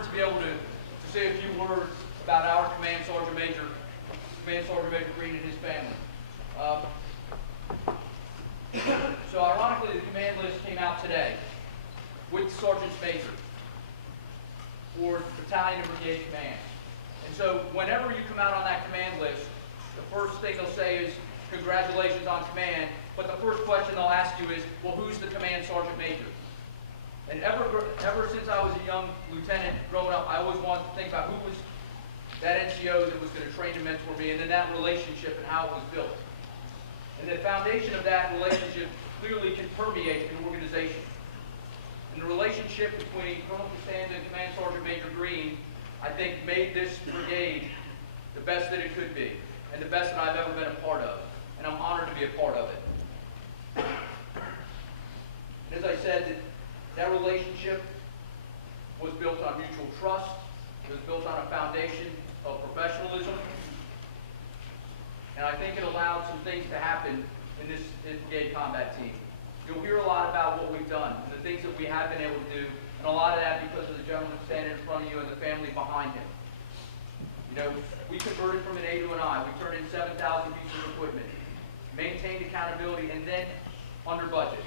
honored to be able to say a few words about our Command Sergeant Major Green and his family. So ironically, the command list came out today with Sergeant Major for Battalion and Brigade Command. And so whenever you come out on that command list, the first thing they'll say is, congratulations on command, but the first question they'll ask you is, well, who's the Command Sergeant Major? And ever since I was a young lieutenant growing up, I always wanted to think about who was that NCO that was going to train and mentor me, and then that relationship and how it was built. And the foundation of that relationship clearly can permeate an organization. And the relationship between Colonel Costanza and Command Sergeant Major Green, I think, made this brigade the best that it could be, and the best that I've ever been a part of. And I'm honored to be a part of it. And as I said, that relationship was built on mutual trust. It was built on a foundation of professionalism. And I think it allowed some things to happen in this brigade combat team. You'll hear a lot about what we've done and the things that we have been able to do, and a lot of that because of the gentleman standing in front of you and the family behind him. You know, we converted from an A to an I. We turned in 7,000 pieces of equipment, maintained accountability, and then under budget.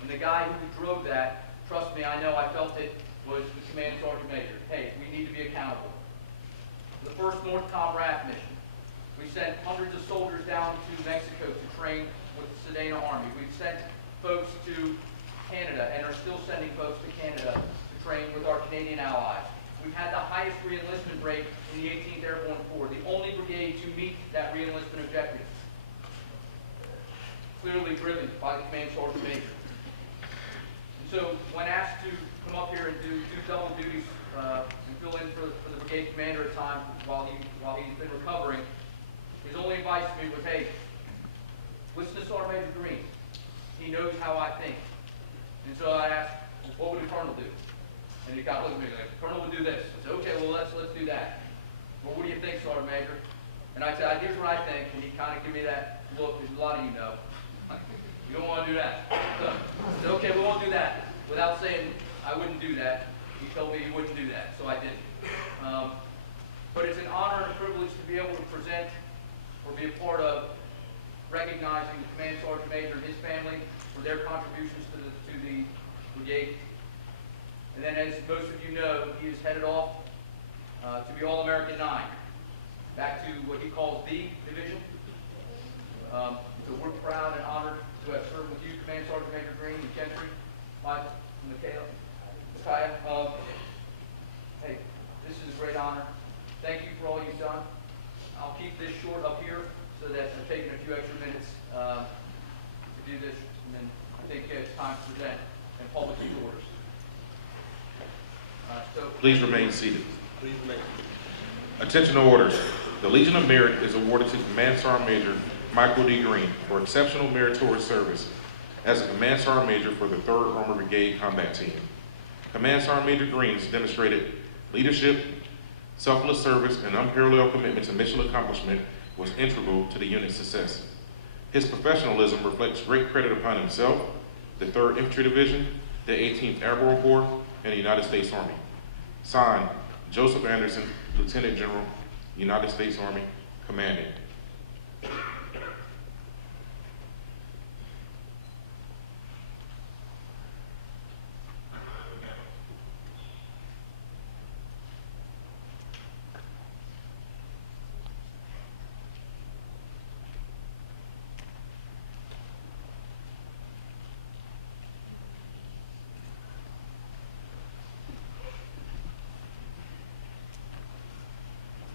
And the guy who drove that, trust me, I know, I felt it, was the Command Sergeant Major. Hey, we need to be accountable. The first NORTHCOM RAF mission, we sent hundreds of soldiers down to Mexico to train with the Sedena Army. We've sent folks to Canada and are still sending folks to Canada to train with our Canadian allies. We've had the highest re-enlistment rate in the 18th Airborne Corps, the only brigade to meet that re-enlistment objective. Clearly driven by the Command Sergeant Major. And so when asked to come up here and do double duties and fill in for the brigade commander at times while he's been recovering, his only advice to me was, hey, listen to Sergeant Major Green. He knows how I think. And so I asked, well, what would the colonel do? And he got looking at me like, colonel would do this. I said, okay, well, let's do that. Well, what do you think, Sergeant Major? And I said, here's what I think. And he kind of gave me that look, as a lot of you know. You don't want to do that. So I said, okay, we won't do that. Without saying I wouldn't do that, he told me he wouldn't do that, so I didn't. But it's an honor and a privilege to be able to present or be a part of recognizing the Command Sergeant Major and his family for their contributions to the brigade. And then, as most of you know, he is headed off to be All-American 9, back to what he calls the division. So we're proud and honored to have served with you, Command Sergeant Major Green and Gentry, Micaiah. Hey, this is a great honor. Thank you for all you've done. I'll keep this short up here so that I'm taking a few extra minutes to do this, and then I think it's time to present and publish these orders. Please remain seated. Attention to orders. The Legion of Merit is awarded to Command Sergeant Major Michael D. Green for exceptional meritorious service as a Command Sergeant Major for the 3rd Armored Brigade Combat Team. Command Sergeant Major Green's demonstrated leadership, selfless service, and unparalleled commitment to mission accomplishment was integral to the unit's success. His professionalism reflects great credit upon himself, the 3rd Infantry Division, the 18th Airborne Corps, and the United States Army. Signed, Joseph Anderson, Lieutenant General, United States Army, Commanding.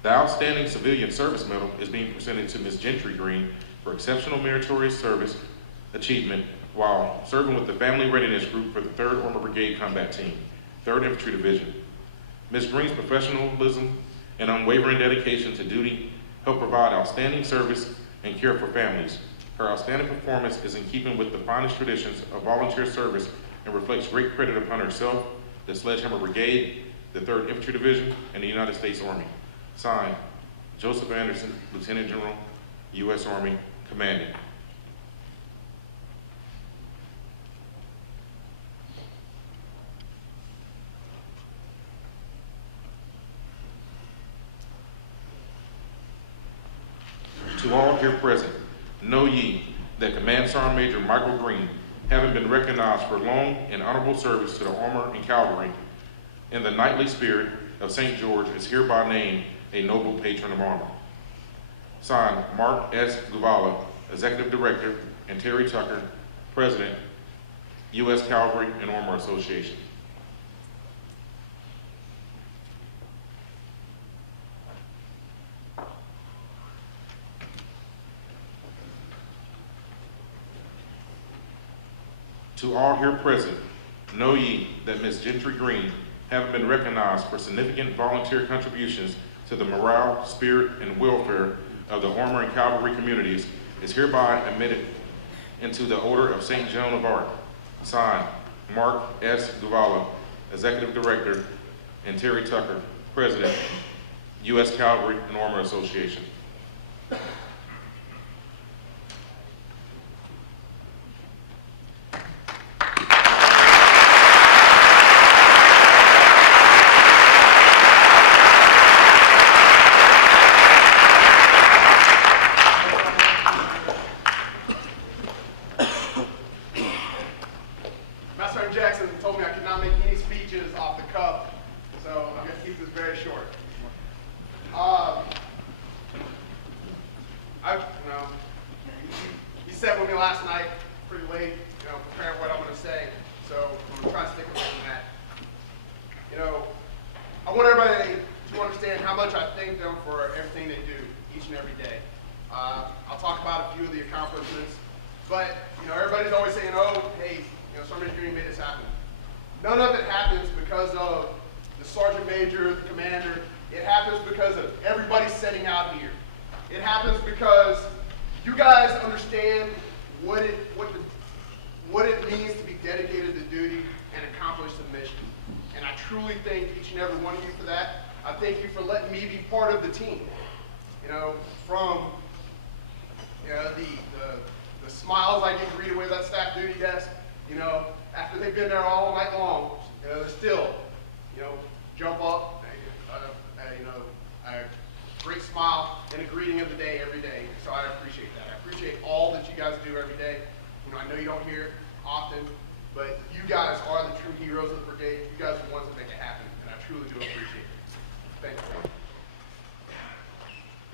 The Outstanding Civilian Service Medal is being presented to Ms. Gentry Green for exceptional meritorious service achievement while serving with the Family Readiness Group for the 3rd Armored Brigade Combat Team, 3rd Infantry Division. Ms. Green's professionalism and unwavering dedication to duty help provide outstanding service and care for families. Her outstanding performance is in keeping with the finest traditions of volunteer service and reflects great credit upon herself, the Sledgehammer Brigade, the 3rd Infantry Division, and the United States Army. Signed, Joseph Anderson, Lieutenant General, U.S. Army, Commanding. To all here present, know ye that Command Sergeant Major Michael Green, having been recognized for long and honorable service to the Armor and Cavalry in the knightly spirit of St. George, is hereby named a noble patron of armor. Signed, Mark S. Guvala, Executive Director, and Terry Tucker, President, U.S. Cavalry and Armor Association. To all here present, know ye that Ms. Gentry Green, having been recognized for significant volunteer contributions to the morale, spirit, and welfare of the Armor and Cavalry communities, is hereby admitted into the Order of St. Joan of Arc. Signed, Mark S. Guvala, Executive Director, and Terry Tucker, President, U.S. Cavalry and Armor Association.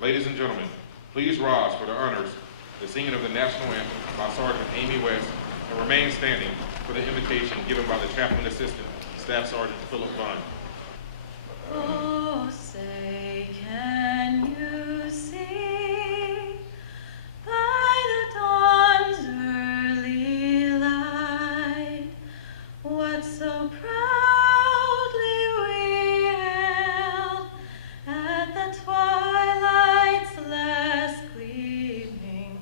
Ladies and gentlemen, please rise for the honors, the singing of the national anthem by Sergeant Amy West, and remain standing for the invocation given by the Chaplain Assistant, Staff Sergeant Philip Bunn. Oh, say, can you see by the dawn's early light what so proudly we hailed at the twilight's last gleaming,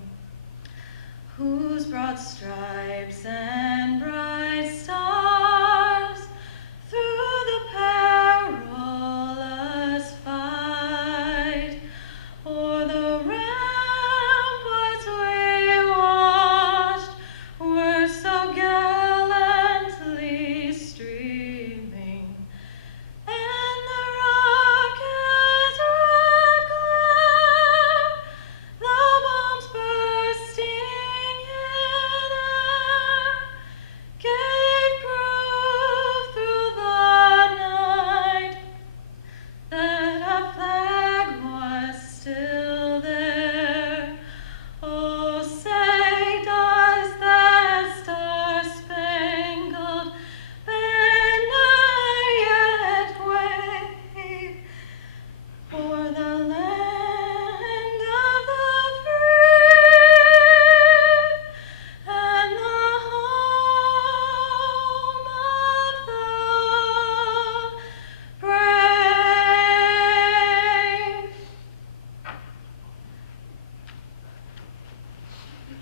whose broad stripes and bright stars through the perilous fight o'er the ramparts we watched were so gallantly streaming, and the rocket's red glare, the bombs bursting in air, gave proof through the night that our flag was still there. Oh, say, does that star-spangled banner yet wave o'er the land of the free and the home of the brave?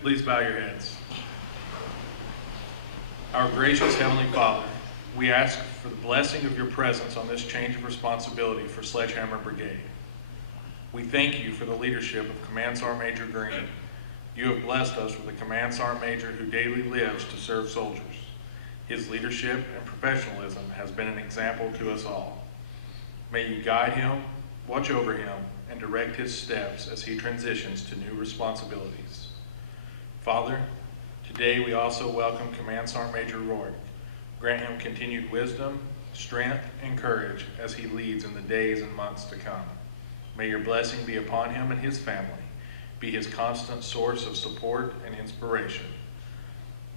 Please bow your heads. Our gracious Heavenly Father, we ask for the blessing of your presence on this change of responsibility for Sledgehammer Brigade. We thank you for the leadership of Command Sergeant Major Green. You have blessed us with a Command Sergeant Major who daily lives to serve soldiers. His leadership and professionalism has been an example to us all. May you guide him, watch over him, and direct his steps as he transitions to new responsibilities. Father, today we also welcome Command Sergeant Major Roark. Grant him continued wisdom, strength, and courage as he leads in the days and months to come. May your blessing be upon him and his family, be his constant source of support and inspiration.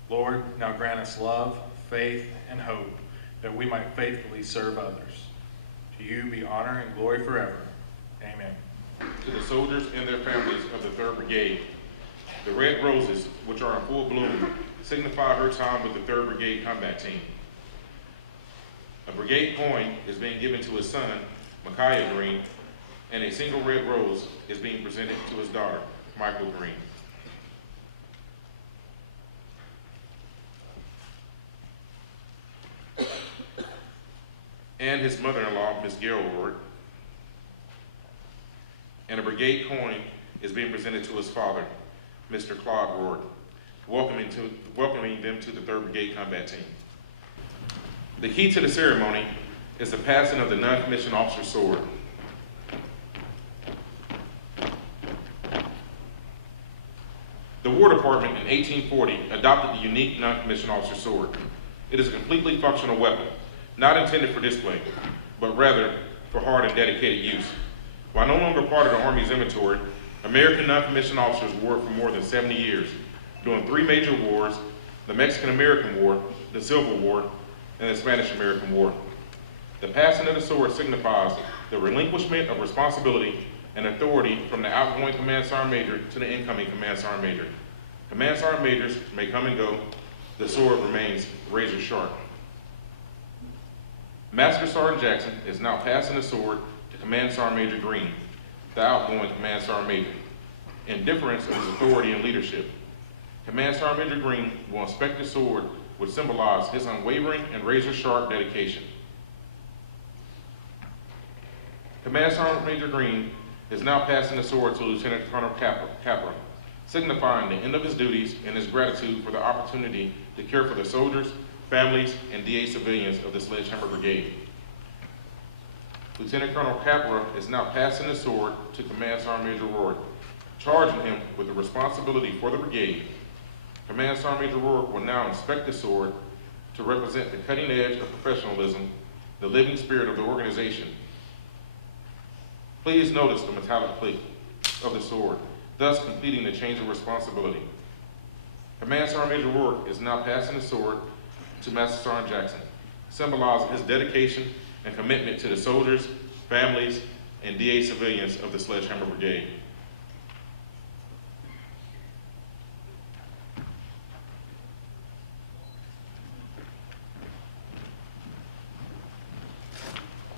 Lord, now grant us love, faith, and hope that we might faithfully serve others. To you be honor and glory forever. Amen. To the soldiers and their families of the 3rd Brigade, the red roses, which are in full bloom, signify her time with the 3rd Brigade combat team. A brigade coin is being given to his son, Michael Green, and a single red rose is being presented to his daughter, Michael Green. And his mother-in-law, Miss Gail Roark. And a brigade coin is being presented to his father, Mr. Claude Roark, welcoming them to the 3rd Brigade combat team. The key to the ceremony is the passing of the non-commissioned officer's sword. The War Department in 1840 adopted the unique non-commissioned officer's sword. It is a completely functional weapon, not intended for display, but rather for hard and dedicated use. While no longer part of the Army's inventory, American non-commissioned officers wore it for more than 70 years, during 3 major wars: the Mexican-American War, the Civil War, and the Spanish-American War. The passing of the sword signifies the relinquishment of responsibility and authority from the outgoing Command Sergeant Major to the incoming Command Sergeant Major. Command Sergeant Majors may come and go. The sword remains razor sharp. Master Sergeant Jackson is now passing the sword to Command Sergeant Major Green, the outgoing Command Sergeant Major, in deference of his authority and leadership. Command Sergeant Major Green will inspect the sword, which symbolizes his unwavering and razor-sharp dedication. Command Sergeant Major Green is now passing the sword to Lieutenant Colonel Capra, signifying the end of his duties and his gratitude for the opportunity to care for the soldiers, families, and DA civilians of the Sledgehammer Brigade. Lieutenant Colonel Capra is now passing the sword to Command Sergeant Major Roark, charging him with the responsibility for the brigade. Command Sergeant Major Roark will now inspect the sword to represent the cutting edge of professionalism, the living spirit of the organization. Please notice the metallic plate of the sword, thus completing the change of responsibility. Command Sergeant Major Roark is now passing the sword to Master Sergeant Jackson, symbolizing his dedication and commitment to the soldiers, families, and DA civilians of the Sledgehammer Brigade.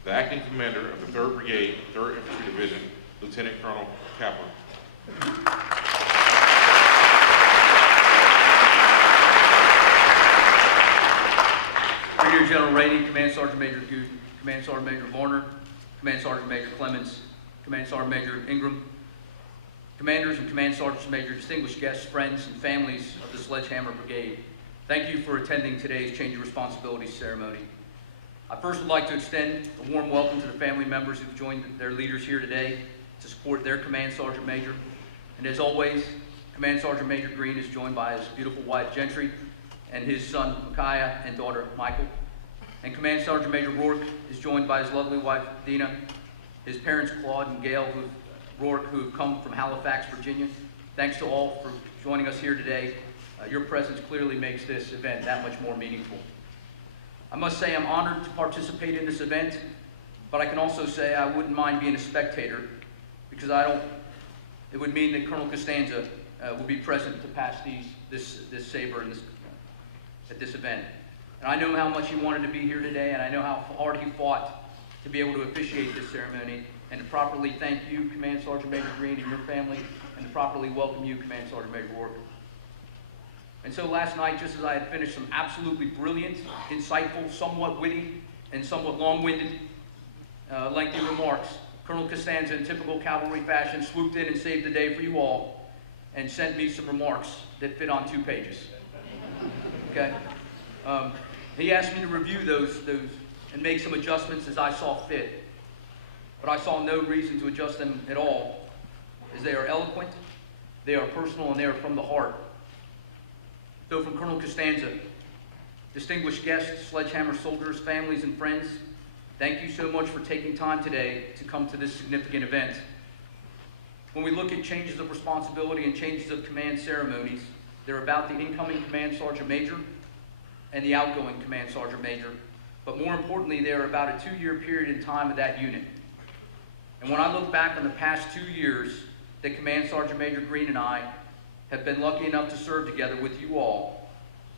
The acting commander of the 3rd Brigade, 3rd Infantry Division, Lieutenant Colonel Kaplan. Brigadier General Rady, Command Sergeant Major Gooden, Command Sergeant Major Varner, Command Sergeant Major Clemens, Command Sergeant Major Ingram, Commanders and Command Sergeants Major, distinguished guests, friends, and families of the Sledgehammer Brigade, thank you for attending today's Change of Responsibilities ceremony. I first would like to extend a warm welcome to the family members who've joined their leaders here today to support their Command Sergeant Major. And as always, Command Sergeant Major Green is joined by his beautiful wife, Gentry, and his son, Micaiah, and daughter, Michael. And Command Sergeant Major Roark is joined by his lovely wife, Dina, his parents, Claude and Gail Roark, who have come from Halifax, Virginia. Thanks to all for joining us here today. Your presence clearly makes this event that much more meaningful. I must say I'm honored to participate in this event, but I can also say I wouldn't mind being a spectator, because it would mean that Colonel Costanza will be present to pass this saber at this event. And I know how much he wanted to be here today, and I know how hard he fought to be able to officiate this ceremony, and to properly thank you, Command Sergeant Major Green, and your family, and to properly welcome you, Command Sergeant Major Roark. And so last night, just as I had finished some absolutely brilliant, insightful, somewhat witty, and somewhat long-winded, lengthy remarks, Colonel Costanza, in typical cavalry fashion, swooped in and saved the day for you all, and sent me some remarks that fit on 2 pages. Okay? He asked me to review those and make some adjustments as I saw fit. but I saw no reason to adjust them at all, as they are eloquent, they are personal, and they are from the heart. So from Colonel Costanza, distinguished guests, Sledgehammer soldiers, families, and friends, thank you so much for taking time today to come to this significant event. When we look at changes of responsibility and changes of command ceremonies, they're about the incoming Command Sergeant Major and the outgoing Command Sergeant Major, but more importantly, they're about a 2-year period in time of that unit. And when I look back on the past 2 years that Command Sergeant Major Green and I have been lucky enough to serve together with you all,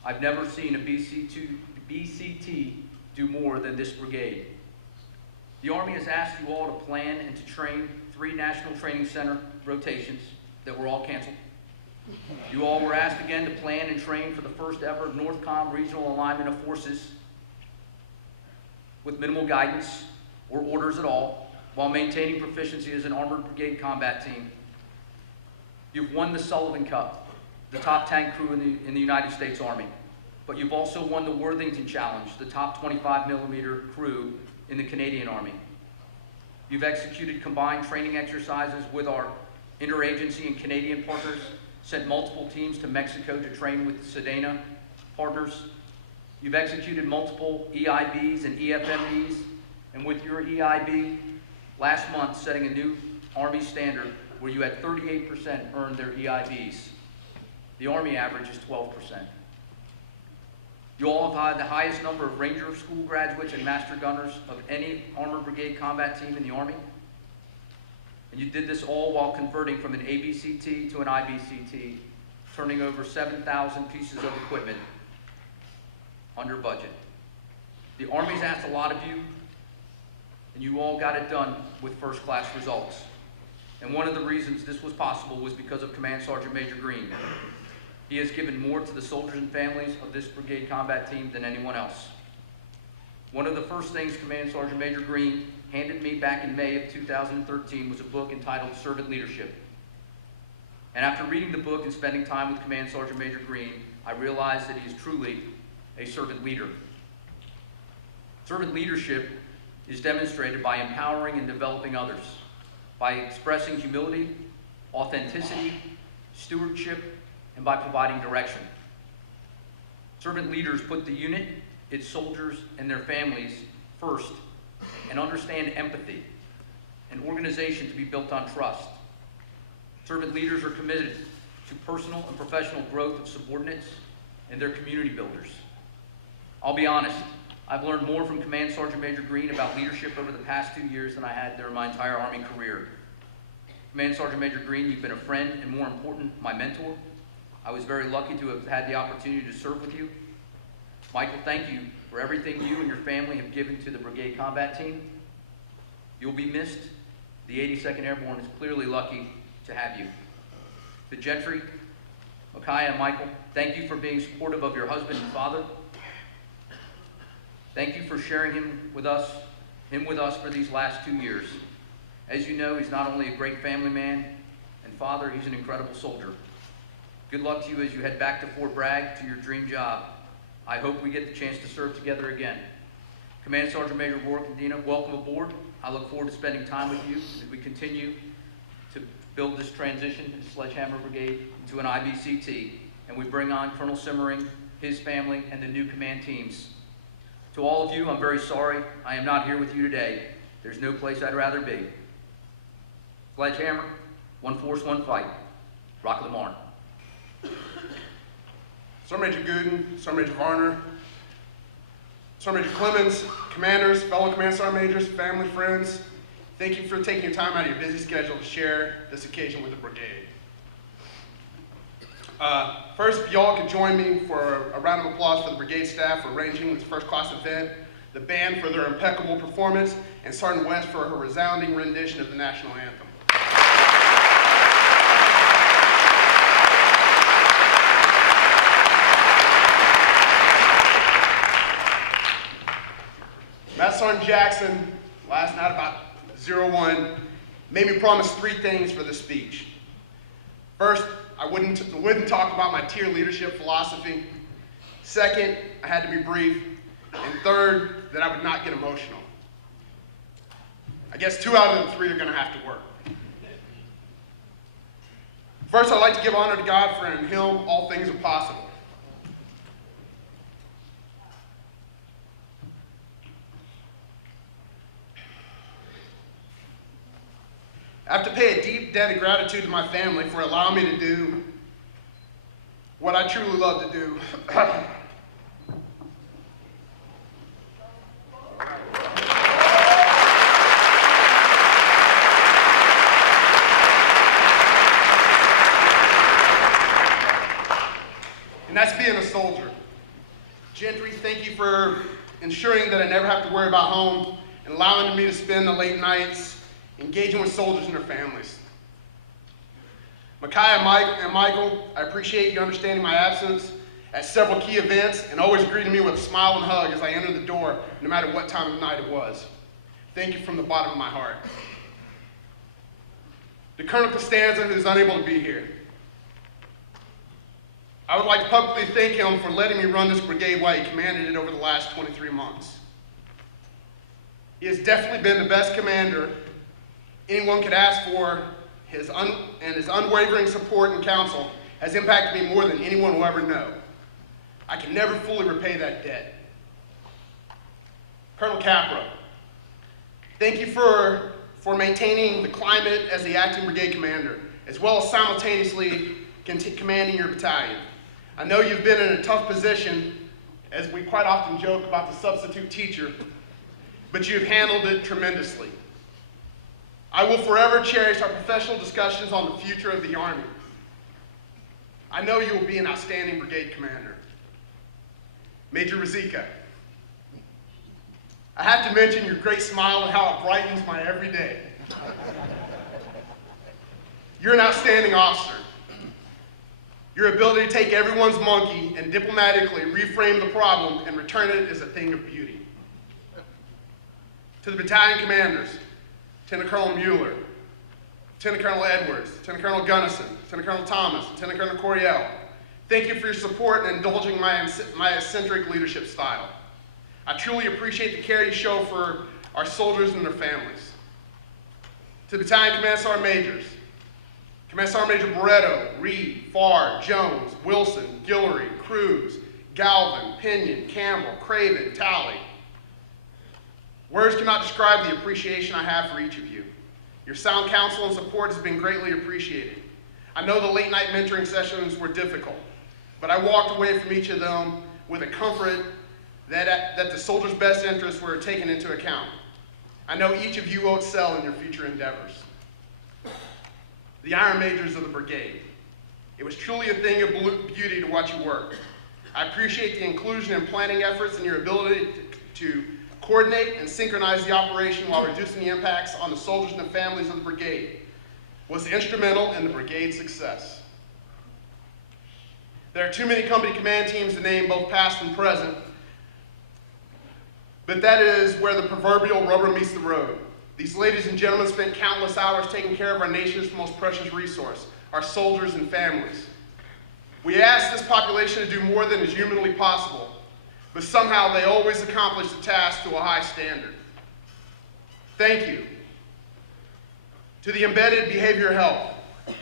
I've never seen a BCT do more than this brigade. The Army has asked you all to plan and to train 3 National Training Center rotations that were all canceled. You all were asked again to plan and train for the first ever NORTHCOM Regional Alignment of Forces with minimal guidance or orders at all, while maintaining proficiency as an Armored Brigade combat team. You've won the Sullivan Cup, the top tank crew in the United States Army, but you've also won the Worthington Challenge, the top 25mm crew in the Canadian Army. You've executed combined training exercises with our interagency and Canadian partners, sent multiple teams to Mexico to train with SEDENA partners. You've executed multiple EIBs and EFMEs, and with your EIB last month setting a new Army standard where you had 38% earned their EIBs. The Army average is 12%. You all have had the highest number of Ranger School graduates and Master Gunners of any Armored Brigade combat team in the Army. And you did this all while converting from an ABCT to an IBCT, turning over 7,000 pieces of equipment under budget. The Army's asked a lot of you, and you all got it done with first-class results. And one of the reasons this was possible was because of Command Sergeant Major Green. He has given more to the soldiers and families of this brigade combat team than anyone else. One of the first things Command Sergeant Major Green handed me back in May of 2013 was a book entitled Servant Leadership. And after reading the book and spending time with Command Sergeant Major Green, I realized that he is truly a servant leader. Servant leadership is demonstrated by empowering and developing others, by expressing humility, authenticity, stewardship, and by providing direction. Servant leaders put the unit, its soldiers, and their families first, and understand empathy, an organization to be built on trust. Servant leaders are committed to personal and professional growth of subordinates and their community builders. I'll be honest, I've learned more from Command Sergeant Major Green about leadership over the past 2 years than I had during my entire Army career. Command Sergeant Major Green, you've been a friend and, more important, my mentor. I was very lucky to have had the opportunity to serve with you. Michael, thank you for everything you and your family have given to the Brigade Combat Team. You'll be missed. The 82nd Airborne is clearly lucky to have you. The Gentry, Micaiah and Michael, thank you for being supportive of your husband and father. Thank you for sharing him with us for these last 2 years. As you know, he's not only a great family man and father, he's an incredible soldier. Good luck to you as you head back to Fort Bragg to your dream job. I hope we get the chance to serve together again. Command Sergeant Major Roark and Dina, welcome aboard. I look forward to spending time with you as we continue to build this transition as Sledgehammer Brigade into an IBCT, and we bring on Colonel Simmering, his family, and the new command teams. To all of you, I'm very sorry I am not here with you today. There's no place I'd rather be. Sledgehammer, one force, one fight. Rock of the Marne. Sergeant Major Gooden, Sergeant Major Varner, Sergeant Major Clemens, commanders, fellow command sergeant majors, family, friends, thank you for taking your time out of your busy schedule to share this occasion with the brigade. First, if y'all could join me for a round of applause for the brigade staff for arranging this first-class event, the band for their impeccable performance, and Sergeant West for her resounding rendition of the national anthem. Master Sergeant Jackson, last night about 01, made me promise 3 things for this speech. First, I wouldn't talk about my tier leadership philosophy. Second, I had to be brief. And third, that I would not get emotional. I guess 2 out of the 3 are gonna have to work. First, I'd like to give honor to God, for in Him all things are possible. I have to pay a deep debt of gratitude to my family for allowing me to do what I truly love to do. And that's being a soldier. Gentry, thank you for ensuring that I never have to worry about home and allowing me to spend the late nights engaging with soldiers and their families. Micaiah and Michael, I appreciate you understanding my absence at several key events and always greeting me with a smile and hug as I entered the door, no matter what time of night it was. Thank you from the bottom of my heart. To Colonel Costanza, who's unable to be here, I would like to publicly thank him for letting me run this brigade while he commanded it over the last 23 months. He has definitely been the best commander anyone could ask for, and his unwavering support and counsel has impacted me more than anyone will ever know. I can never fully repay that debt. Colonel Capra, thank you for maintaining the climate as the acting brigade commander, as well as simultaneously commanding your battalion. I know you've been in a tough position, as we quite often joke about the substitute teacher, but you've handled it tremendously. I will forever cherish our professional discussions on the future of the Army. I know you will be an outstanding brigade commander. Major Rizika, I have to mention your great smile and how it brightens my every day. You're an outstanding officer. Your ability to take everyone's monkey and diplomatically reframe the problem and return it is a thing of beauty. To the battalion commanders, Lieutenant Colonel Mueller, Lieutenant Colonel Edwards, Lieutenant Colonel Gunnison, Lieutenant Colonel Thomas, Lieutenant Colonel Coriel, thank you for your support and indulging my eccentric leadership style. I truly appreciate the care you show for our soldiers and their families. To the battalion command sergeant majors, Command Sergeant Major Barreto, Reed, Farr, Jones, Wilson, Guillory, Cruz, Galvin, Pinion, Campbell, Craven, Talley. Words cannot describe the appreciation I have for each of you. Your sound counsel and support has been greatly appreciated. I know the late night mentoring sessions were difficult, but I walked away from each of them with a comfort that the soldiers' best interests were taken into account. I know each of you will excel in your future endeavors. The Iron Majors of the brigade. It was truly a thing of beauty to watch you work. I appreciate the inclusion and planning efforts and your ability to coordinate and synchronize the operation while reducing the impacts on the soldiers and the families of the brigade. Was instrumental in the brigade's success. There are too many company command teams to name, both past and present, but that is where the proverbial rubber meets the road. These ladies and gentlemen spent countless hours taking care of our nation's most precious resource, our soldiers and families. We ask this population to do more than is humanly possible, but somehow they always accomplish the task to a high standard. Thank you. To the Embedded Behavior Health,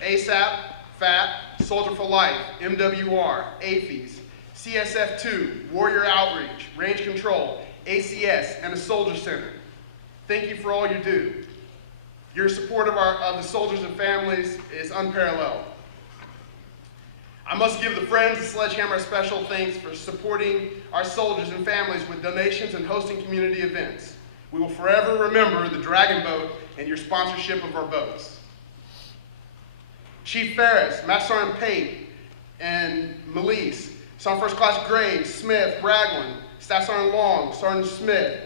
ASAP, FAT, Soldier for Life, MWR, AAFES, CSF2, Warrior Outreach, Range Control, ACS, and the Soldier Center. Thank you for all you do. Your support of the soldiers and families is unparalleled. I must give the Friends of Sledgehammer a special thanks for supporting our soldiers and families with donations and hosting community events. We will forever remember the Dragon Boat and your sponsorship of our boats. Chief Ferris, Master Sergeant Pate, and Melise, Sergeant First Class Graves, Smith, Ragland, Staff Sergeant Long, Sergeant Smith,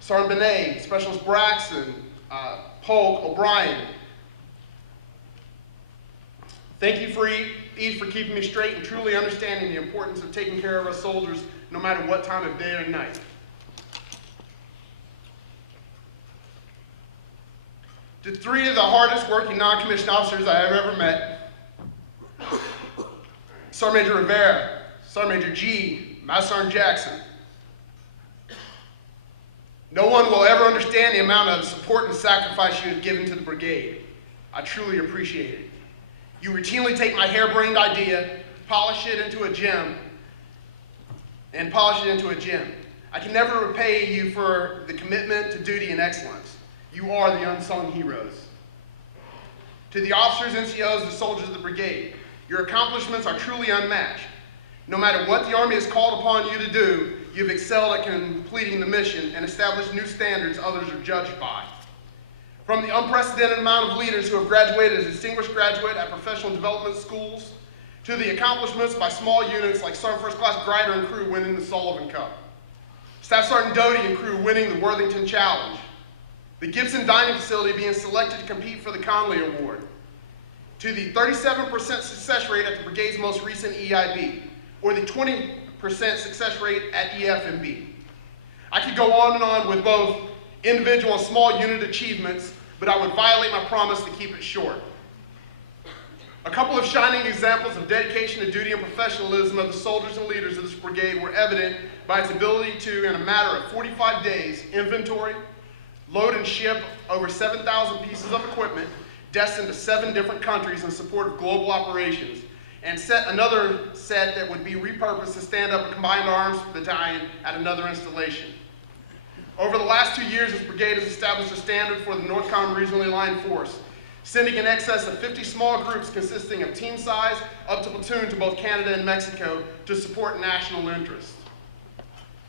Sergeant Benet, Specialist Braxton, Polk, O'Brien. Thank you for each for keeping me straight and truly understanding the importance of taking care of our soldiers no matter what time of day or night. To 3 of the hardest working non-commissioned officers I have ever met, Sergeant Major Rivera, Sergeant Major G, Master Sergeant Jackson. No one will ever understand the amount of support and sacrifice you have given to the brigade. I truly appreciate it. You routinely take my harebrained idea, polish it into a gem. I can never repay you for the commitment to duty and excellence. You are the unsung heroes. To the officers, NCOs, the soldiers of the brigade, your accomplishments are truly unmatched. No matter what the Army has called upon you to do, you've excelled at completing the mission and established new standards others are judged by. From the unprecedented amount of leaders who have graduated as distinguished graduate at professional development schools, to the accomplishments by small units like Sergeant First Class Grider and crew winning the Sullivan Cup, Staff Sergeant Doty and crew winning the Worthington Challenge, the Gibson Dining Facility being selected to compete for the Conley Award, to the 37% success rate at the brigade's most recent EIB, or the 20% success rate at EFMB. I could go on and on with both individual and small unit achievements, but I would violate my promise to keep it short. A couple of shining examples of dedication to duty and professionalism of the soldiers and leaders of this brigade were evident by its ability to, in a matter of 45 days, inventory, load and ship over 7,000 pieces of equipment destined to 7 different countries in support of global operations, and set another set that would be repurposed to stand up a combined arms battalion at another installation. Over the last 2 years, this brigade has established a standard for the NORTHCOM regionally aligned force, sending in excess of 50 small groups consisting of team size up to platoon to both Canada and Mexico to support national interests.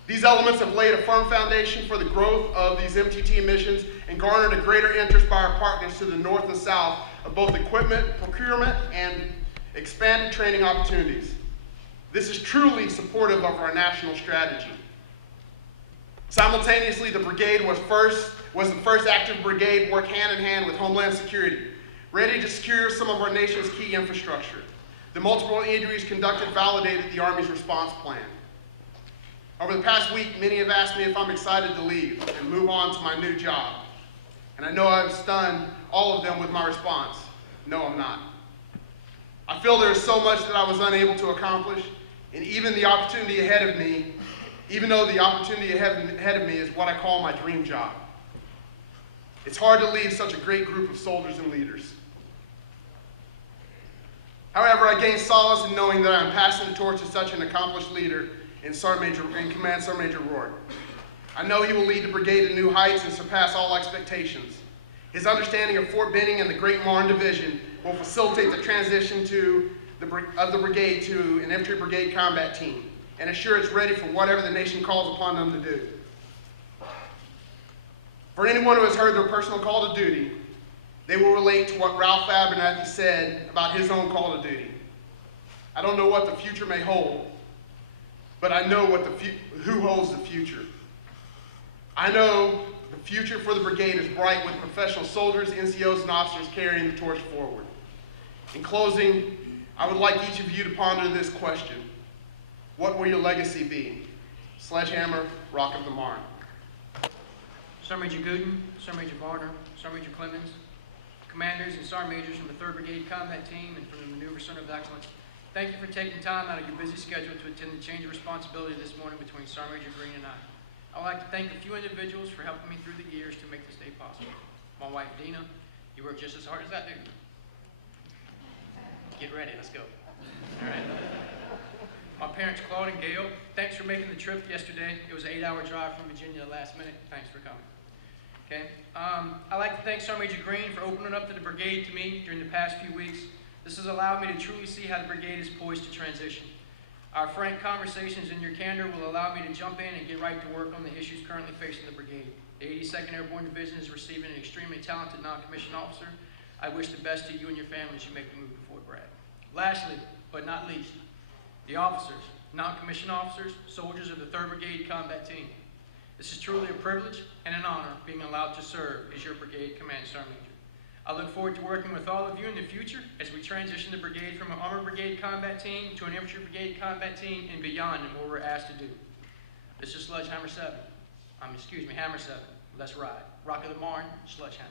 These elements have laid a firm foundation for the growth of these MTT missions and garnered a greater interest by our partners to the north and south of both equipment, procurement, and expanded training opportunities. This is truly supportive of our national strategy. Simultaneously, the brigade was the first active brigade work hand in hand with Homeland Security, ready to secure some of our nation's key infrastructure. The multiple injuries conducted validated the Army's response plan. Over the past week, many have asked me if I'm excited to leave and move on to my new job. And I know I've stunned all of them with my response. No, I'm not. I feel there is so much that I was unable to accomplish, and even though the opportunity ahead of me is what I call my dream job. It's hard to leave such a great group of soldiers and leaders. However, I gain solace in knowing that I'm passing the torch to such an accomplished leader in Command Sergeant Major Roark. I know he will lead the brigade to new heights and surpass all expectations. His understanding of Fort Benning and the Great Marne Division will facilitate the transition of the brigade to an infantry brigade combat team and ensure it's ready for whatever the nation calls upon them to do. For anyone who has heard their personal call to duty, they will relate to what Ralph Abernathy said about his own call to duty. I don't know what the future may hold, but I know who holds the future. I know the future for the brigade is bright with professional soldiers, NCOs, and officers carrying the torch forward. In closing, I would like each of you to ponder this question. What will your legacy be? Sledgehammer, Rock of the Marne. Sergeant Major Gooden, Sergeant Major Varner, Sergeant Major Clemens, commanders and sergeant majors from the 3rd Brigade Combat Team and from the Maneuver Center of Excellence, thank you for taking time out of your busy schedule to attend the change of responsibility this morning between Sergeant Major Green and I. I'd like to thank a few individuals for helping me through the years to make this day possible. My wife, Dina, you work just as hard as I do. Get ready, let's go. All right. My parents, Claude and Gail, thanks for making the trip yesterday. It was an 8-hour drive from Virginia last minute. Thanks for coming. Okay. I'd like to thank Sergeant Major Green for opening up to the brigade to me during the past few weeks. This has allowed me to truly see how the brigade is poised to transition. Our frank conversations and your candor will allow me to jump in and get right to work on the issues currently facing the brigade. The 82nd Airborne Division is receiving an extremely talented non-commissioned officer. I wish the best to you and your family as you make the move to Fort Bragg. Lastly, but not least, the officers, non-commissioned officers, soldiers of the 3rd Brigade Combat Team. This is truly a privilege and an honor being allowed to serve as your brigade command sergeant major. I look forward to working with all of you in the future as we transition the brigade from an armored brigade combat team to an infantry brigade combat team and beyond in what we're asked to do. This is Hammer 7. Let's ride. Rock of the Marne, Sledgehammer.